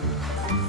아,